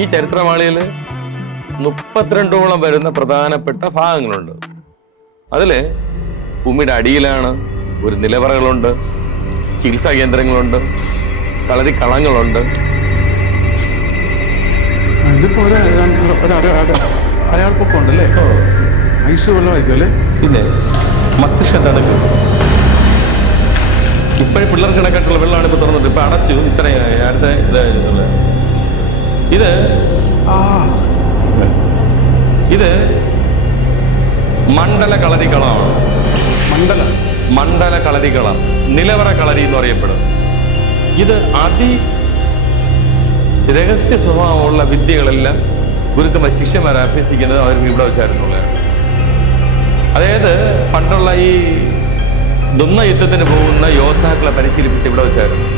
ഈ ചരിത്രമാളിയിൽ 32ഓളം വരുന്ന പ്രധാനപ്പെട്ട ഭാഗങ്ങളുണ്ട്. അതില് ഭൂമിയുടെ അടിയിലാണ് ഒരു നിലവറകളുണ്ട്, ചികിത്സാ കേന്ദ്രങ്ങളുണ്ട്, കളരിക്കളങ്ങളുണ്ട്. ഇതിപ്പോ ഒരാൾപ്പൊക്കെ ഉണ്ടല്ലേ? ഐസ് വെള്ളമായിരിക്കും അല്ലേ? പിന്നെ മസ്തിഷ്കം തണുക്കും. ഇപ്പോഴും പിള്ളേർക്ക് കണക്കായിട്ടുള്ള വെള്ളമാണ് ഇപ്പൊ തുറന്നിട്ട് ഇപ്പൊ അടച്ചു. ഇത്രയായി അടുത്ത ഇതായിട്ടുള്ള ഇത് മണ്ഡല കളരികളമാണ്. മണ്ഡല കളരികളം, നിലവറ കളരി എന്ന് പറയപ്പെടും. ഇത് രഹസ്യ സ്വഭാവമുള്ള വിദ്യകളെല്ലാം ഗുരുക്കന്മാർ ശിഷ്യന്മാരെ അഭ്യസിക്കുന്നത് അവർക്ക് ഇവിടെ വെച്ചായിരുന്നുള്ളതാണ്. അതായത് പണ്ടുള്ള ഈ യുദ്ധത്തിന് പോകുന്ന യോദ്ധാക്കളെ പരിശീലിപ്പിച്ച് ഇവിടെ വെച്ചായിരുന്നു.